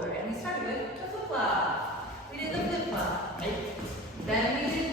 floor. And we started with the flip flop. We did the flip flop. Then we did